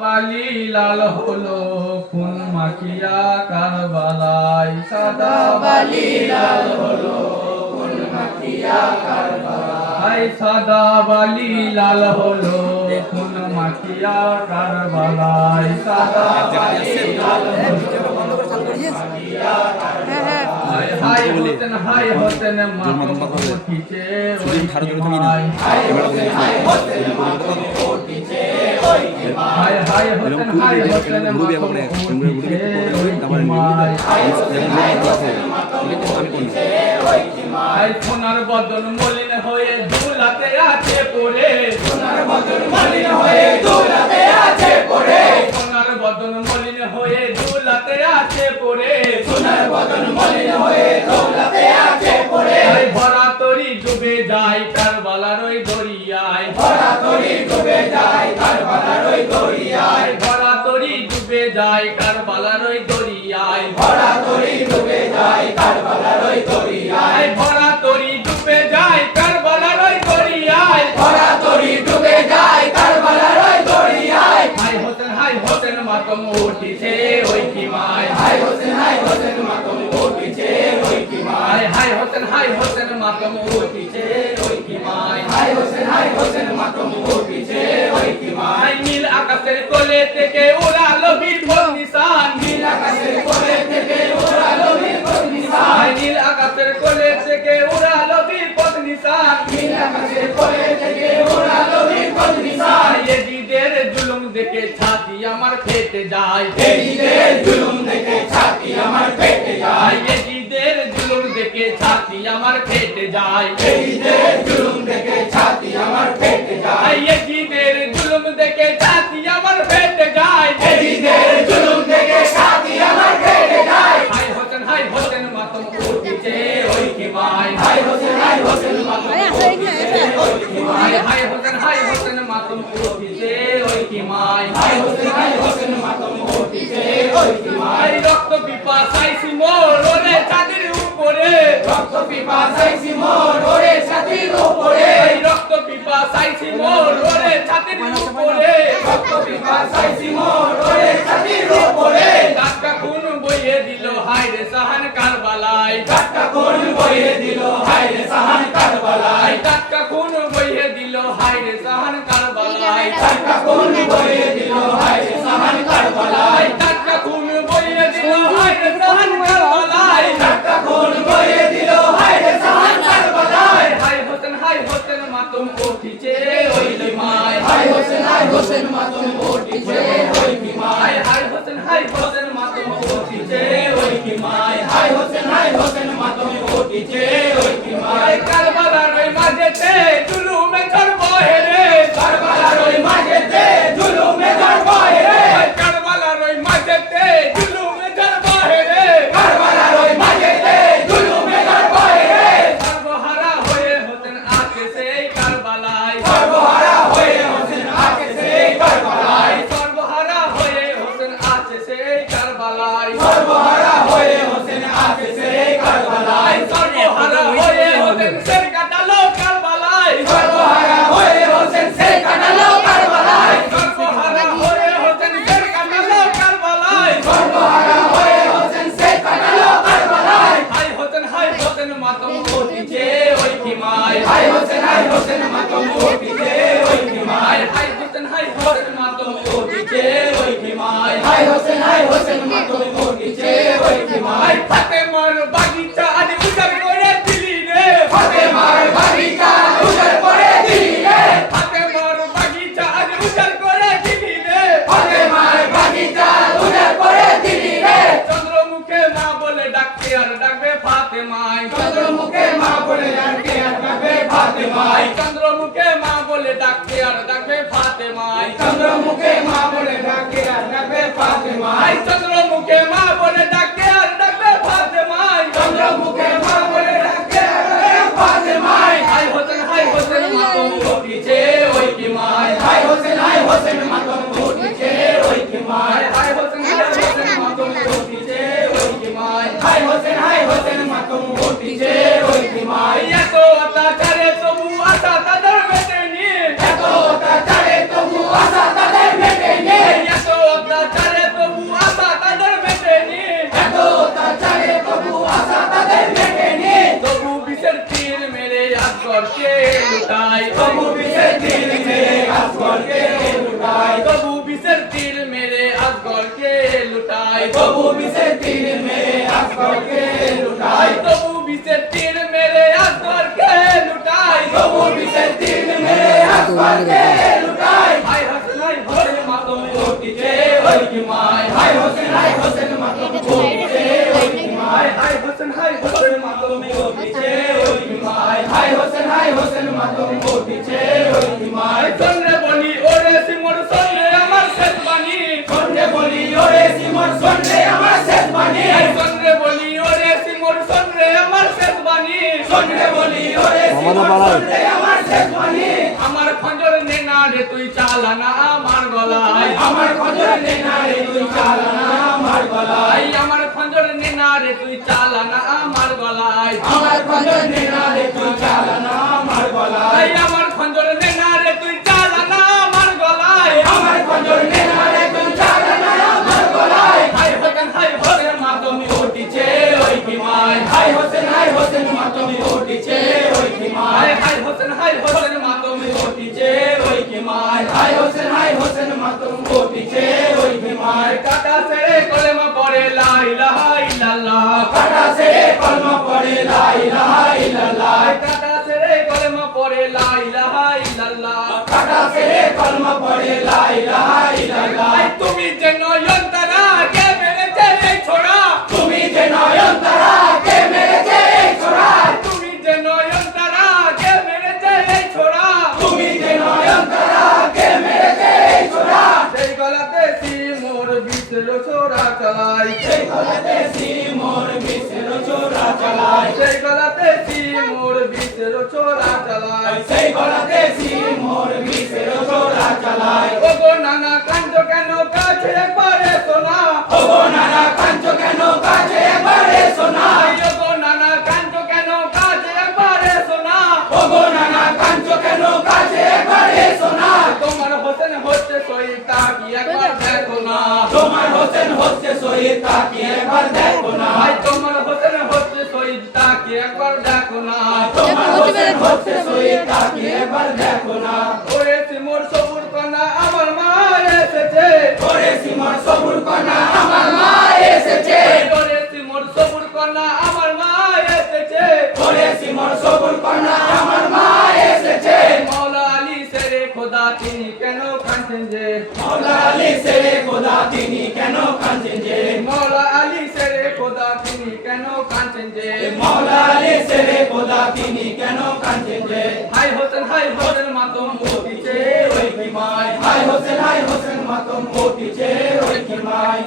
বালি লাল হলো খুন মাখিয়া কারবালায় সাদা বালি লাল হলো খুন মাখিয়া কারবালায় সাদা বালি লাল হলো খুন মাখিয়া কারবালায় সাদা বালি লাল হলো হায় হায় হোসেন হায় হোসেন মাতম উঠিছে ওই সীমায়। হায় হায় হোসেন হায় হোসেন মাতম উঠিছে ওই সীমায়। হায় সোনার বদন মলিন হয়ে দুলাতে আছে পড়ে। সোনার বদন মলিন হয়ে দুলাতে আছে পড়ে। সোনার বদন মলিন হয়ে দুলাতে আছে পড়ে। সোনার বদন মলিন হয়ে দুলাতে আছে পড়ে। ভরা তরি ডুবে যায় কারবালার ওই দরিয়ায় ভরা তরি ডুবে যায় কারবালার ওই দরিয়ায় ভরা তরি ডুবে যায় কারবালার ওই দরিয়ায় ভরা তরি ডুবে যায় কারবালার ওই দরিয়ায় ভরা তরি ডুবে যায় কারবালার ওই দরিয়ায় ভরা তরি ডুবে যায় কারবালার ওই দরিয়ায় হাই হোসেন হাই হোসেন মাতম উঠিছে ওই কি মায়। হাই হোসেন হাই হোসেন মাতম উঠিছে ওই কি মায়। হাই হোসেন হাই হোসেন মাতম উঠিছে ওই কি মায়। হাই হোসেন হাই হোসেন নীল আকাশের কোলে থেকে উড়ালো বীর নিশান। নীল আকাশের কোলে থেকে উড়ালো বীর নিশান। নীল আকাশের কোলে থেকে উড়ালো বীর নিশান। নীল আকাশের কোলে থেকে উড়ালো বীর নিশান। এজিদের জুলুম দেখে ছাতি আমার ফেটে যায়। জুলুম রক্ত পিপাসাই সিমোর ওরে ছাতির উপরে। রক্ত পিপাসাই সিমোর ওরে ছাতির উপরে। রক্ত পিপাসাই সিমোর ওরে ছাতির উপরে। টাকা খুন বইয়ে দিল? হায় রে সাহান কারবালায়। টাকা খুন বইয়ে দিল? হায় রে সাহান কারবালায়। টাকা খুন বইয়ে দিল? হায় রে সাহান কারবালায়। টাকা খুন বইয়ে দিল? হায় রে সাহান কারবালায়। টাকা খুন বইয়ে দিল? হায় রে সাহান কারবালায়। মাতুম উঠিছে কিমায় হাই হোসেন হাই হোসেন মাতম ওদিকে ওই কিমায় হাই হোসেন হাই হোসেন মাতম ওদিকে ওই কিমায় হাই হোসেন হাই হোসেন মাতম ওদিকে ওই কিমায় ফাতেমার ফাতেমাই চন্দ্রমুখে মা বলে ডাকতে আর ডাকবে ফাতেমাই চন্দ্রমুখে মা বলে ডাকে আর ডাকবে ফাতেমাই চন্দ্রমুখে মা বলে ডাকে আর ডাকবে ফাতেমাই চন্দ্রমুখে মা বলে ডাকে আর ডাকবে ফাতেমাই হাই হোসেন হাই হোসেন মা তো পিছে ফাতেমায় তীর মেরে আসগরকে লুটাই তবু বিষের তীর মেরে আসগরকে লুটাই তবু বিষের তীর মেরে আসগরকে লুটাই তবু বিষের তীর মেরে আসগরকে লুটাই তবু বিষের তীর মেরে আসগরকে লুটাই হাই হোসেন হাই হোসেন মাতম ওটিছে ওই কি মাই হাই হোসেন হাই হোসেন মাতম ওটিছে ওই কি মাই হাই হোসেন হাই হোসেন মাতম ওটিছে ওই মাই হাই হোসেন হাই হোসেন মাতম ওটিছে ওই বলি ওরে সিমর সন্রে আমার শেষ বাণী। সন্রে বলি ওরে সিমর সন্রে আমার শেষ বাণী। সন্রে বলি ওরে সিমর সন্রে আমার শেষ বাণী। সন্রে বলি ওরে সিমর সন্রে আমার শেষ বাণী। আমার খঞ্জর নেনা রে তুই চালানা আমার গলায়। আমার খঞ্জর নেনা রে তুই চালানা আমার গলায়। আমার খঞ্জর নেনা রে তুই চালানা আমার গলায়। আমার খঞ্জর নেনা রে তুই চালানা আমার গলায়। আমার খঞ্জর তুমি যে নয়নতারা কে মেরেছে এই ছোড়া? তুমি যে নয়নতারা কে মেরেছে এই ছোড়া? তুমি যে নয়নতারা কে মেরেছে এই ছোড়া? তুমি যে নয়নতারা কে মেরেছে এই ছোড়া? সেই গলাতে সিমোর বিশের ছোড়া চালাই। সেই গলাতে সিমোর বিশের ছোড়া চালাই। সেই গলাতে সিমোর বিশের ছোড়া চালাই। সেই গলাতে সিমোর বিশের ছোড়া চালাই ও গো নানা কাঞ্জ কেন কাছে একবারে সোনা? ও নানা কাঞ্জ কেন কাছে একবারে সোনা? ও নানা কাঞ্জ কেন কাছে একবারে সোনা? ও নানা কাঞ্জ কেন কাছে একবারে সোনা? তোমার হোসেন হচ্ছে শহীদ তাকি একবার দেখো না। তোমার হোসেন হচ্ছে শহীদ তাকি একবার দেখো না। তোমার হোসেন হচ্ছে শহীদ তাকি একবার দেখো না। তোমার হোসেন হচ্ছে শহীদ তাকি যে মৌলা আলী সেরে তিনি কেন কাঁদছেন যে হাই হোসেন হাই হোসেন মাতম উঠিছে ওই কি মাই হাই হোসেন হাই হোসেন মাতম উঠিছে ওই কি মাই